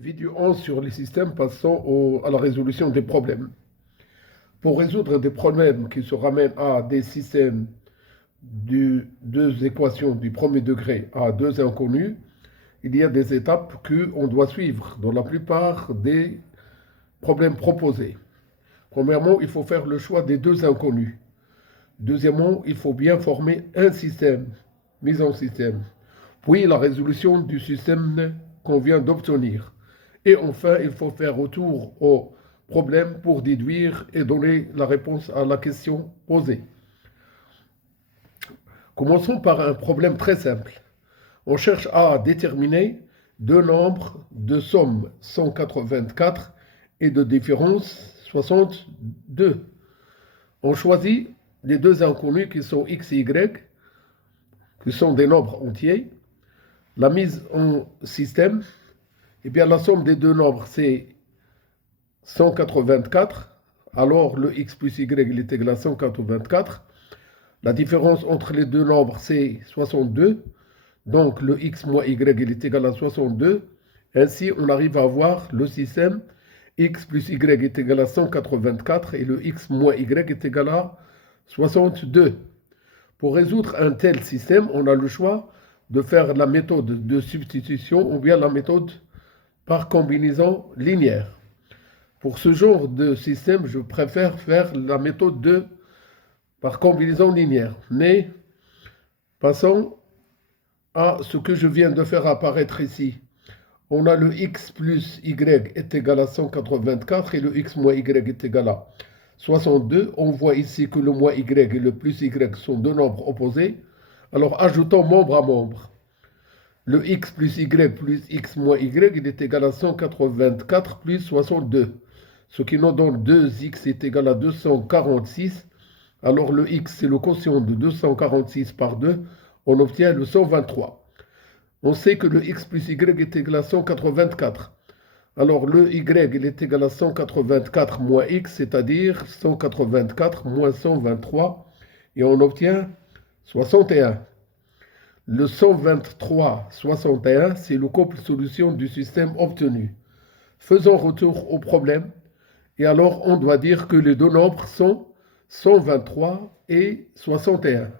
Vidéo 11 sur les systèmes, passons à la résolution des problèmes. Pour résoudre des problèmes qui se ramènent à des systèmes de deux équations du premier degré à deux inconnus, il y a des étapes qu'on doit suivre dans la plupart des problèmes proposés. Premièrement, il faut faire le choix des deux inconnus. Deuxièmement, il faut bien former un système, mise en système. Puis la résolution du système qu'on vient d'obtenir. Et enfin, il faut faire retour au problème pour déduire et donner la réponse à la question posée. Commençons par un problème très simple. On cherche à déterminer deux nombres de somme 184 et de différence 62. On choisit les deux inconnus qui sont x et y, qui sont des nombres entiers. La mise en système, eh bien, la somme des deux nombres, c'est 184. Alors, le x plus y, il est égal à 184. La différence entre les deux nombres, c'est 62. Donc, le x moins y, il est égal à 62. Ainsi, on arrive à avoir le système x plus y est égal à 184 et le x moins y est égal à 62. Pour résoudre un tel système, on a le choix de faire la méthode de substitution ou bien la méthode par combinaison linéaire. Pour ce genre de système, je préfère faire la méthode par combinaison linéaire. Mais passons à ce que je viens de faire apparaître ici. On a le x plus y est égal à 184 et le x moins y est égal à 62. On voit ici que le moins y et le plus y sont deux nombres opposés. Alors ajoutons membre à membre. Le x plus x moins y, il est égal à 184 plus 62. Ce qui nous donne 2x est égal à 246. Alors le x, c'est le quotient de 246 par 2. On obtient le 123. On sait que le x plus y est égal à 184. Alors le y, il est égal à 184 moins x, c'est-à-dire 184 moins 123. Et on obtient 61. Le 123, 61, c'est le couple solution du système obtenu. Faisons retour au problème. Et alors, on doit dire que les deux nombres sont 123 et 61.